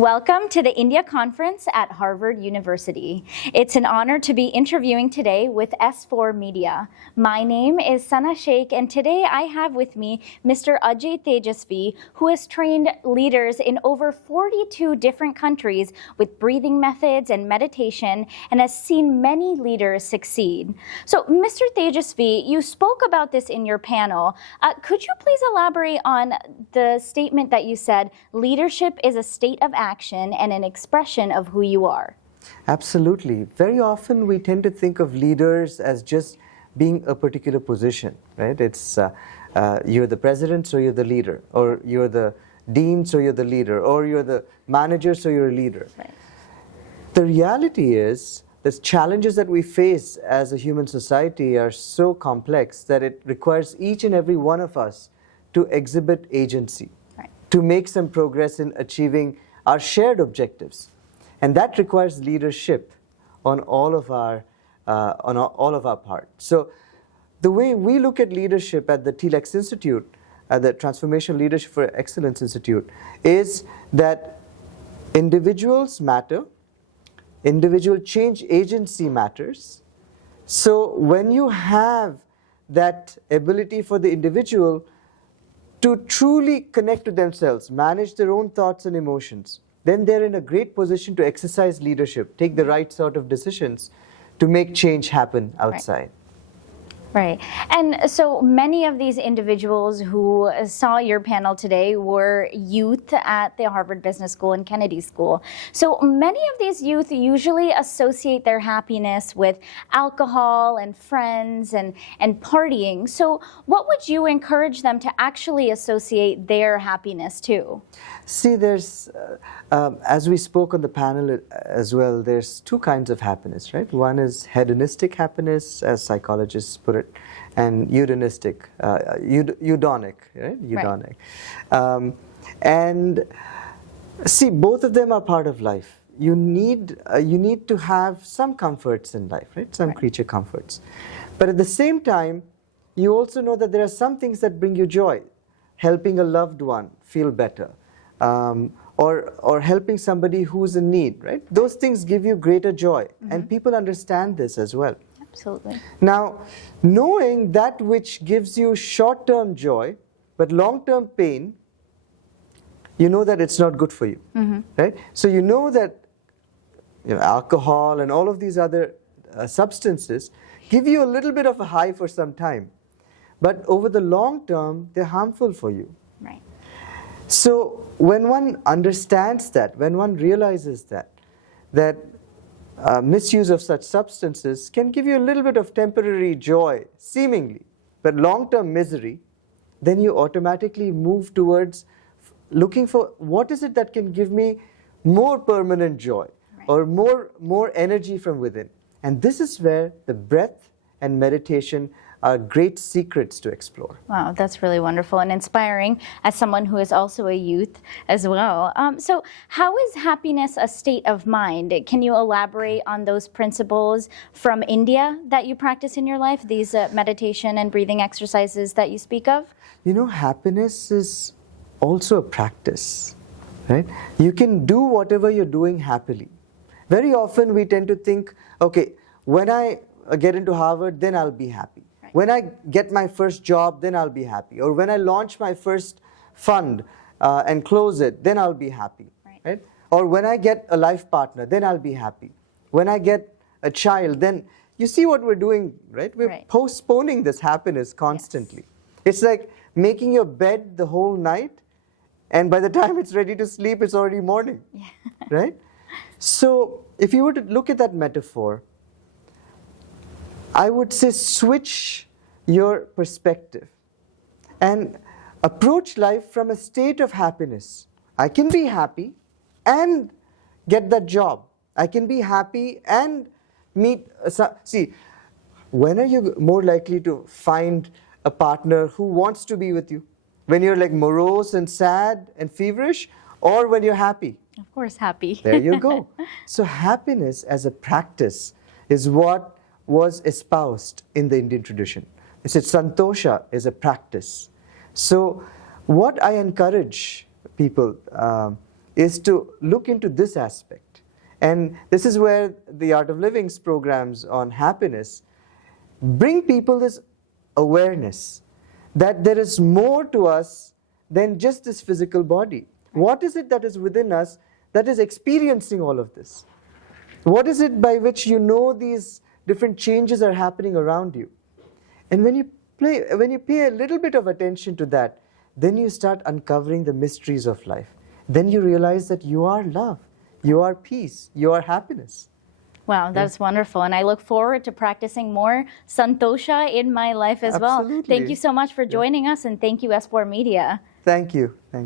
Welcome to the India Conference at Harvard University. It's an honor to be interviewing today with S4 Media. My name is Sana Sheikh, and today I have with me Mr. Ajay Tejasvi, who has trained leaders in over 42 different countries with breathing methods and meditation, and has seen many leaders succeed. So, Mr. Tejasvi, you spoke about this in your panel. Could you please elaborate on the statement that you said, leadership is a state of action and an expression of who you are? Absolutely. Very often we tend to think of leaders as just being a particular position, right? It's you're the president, so you're the leader, or you're the dean, so you're the leader, or you're the manager, so you're a leader. Right. The reality is the challenges that we face as a human society are so complex that it requires each and every one of us to exhibit agency, Right. to make some progress in achieving our shared objectives, and that requires leadership on all of our part. So, the way we look at leadership at the TLEX Institute, at the Transformational Leadership for Excellence Institute, is that individuals matter, individual change agency matters. So, when you have that ability for the individual to truly connect to themselves, manage their own thoughts and emotions, then they're in a great position to exercise leadership, take the right sort of decisions to make change happen outside. Right. And so many of these individuals who saw your panel today were youth at the Harvard Business School and Kennedy School. So many of these youth usually associate their happiness with alcohol and friends and partying. So what would you encourage them to actually associate their happiness to? See, there's, as we spoke on the panel as well, there's two kinds of happiness, right? One is hedonistic happiness, as psychologists put it, and eudanistic, eudonic, right? Eudonic. Right. And see, both of them are part of life. You need to have some comforts in life, right? Some creature comforts. But at the same time, you also know that there are some things that bring you joy. Helping a loved one feel better. Or helping somebody who's in need, right? Those things give you greater joy, and people understand this as well. Absolutely. Now, knowing that which gives you short-term joy, but long-term pain, you know that it's not good for you, right? So you know that alcohol and all of these other substances give you a little bit of a high for some time, but over the long term, they're harmful for you. Right. So when one understands that, when one realizes that misuse of such substances can give you a little bit of temporary joy, seemingly, but long-term misery, then you automatically move towards looking for what is it that can give me more permanent joy, or more energy from within. And this is where the breath and meditation are great secrets to explore. Wow, that's really wonderful and inspiring as someone who is also a youth as well. So how is happiness a state of mind? Can you elaborate on those principles from India that you practice in your life, these meditation and breathing exercises that you speak of? You know, happiness is also a practice, right? You can do whatever you're doing happily. Very often we tend to think, okay, when I get into Harvard, then I'll be happy. When I get my first job, then I'll be happy. Or when I launch my first fund and close it, then I'll be happy. Right? Or when I get a life partner, then I'll be happy. When I get a child, then you see what we're doing, right? We're postponing this happiness constantly. Yes. It's like making your bed the whole night, and by the time it's ready to sleep, it's already morning. Yeah. Right? So if you were to look at that metaphor, I would say switch your perspective and approach life from a state of happiness. I can be happy and get that job. I can be happy and meet. See, when are you more likely to find a partner who wants to be with you? When you're like morose and sad and feverish, or when you're happy? Of course, happy. There you go. So happiness as a practice is what was espoused in the Indian tradition. It said santosha is a practice. So what I encourage people is to look into this aspect. And this is where the Art of Living's programs on happiness bring people this awareness that there is more to us than just this physical body. What is it that is within us that is experiencing all of this? What is it by which you know these different changes are happening around you? And when you pay a little bit of attention to that, then you start uncovering the mysteries of life. Then you realize that you are love, you are peace, you are happiness. Wow, that's wonderful. And I look forward to practicing more santosha in my life as well. Absolutely. Thank you so much for joining us, and thank you, S4 Media. Thank you.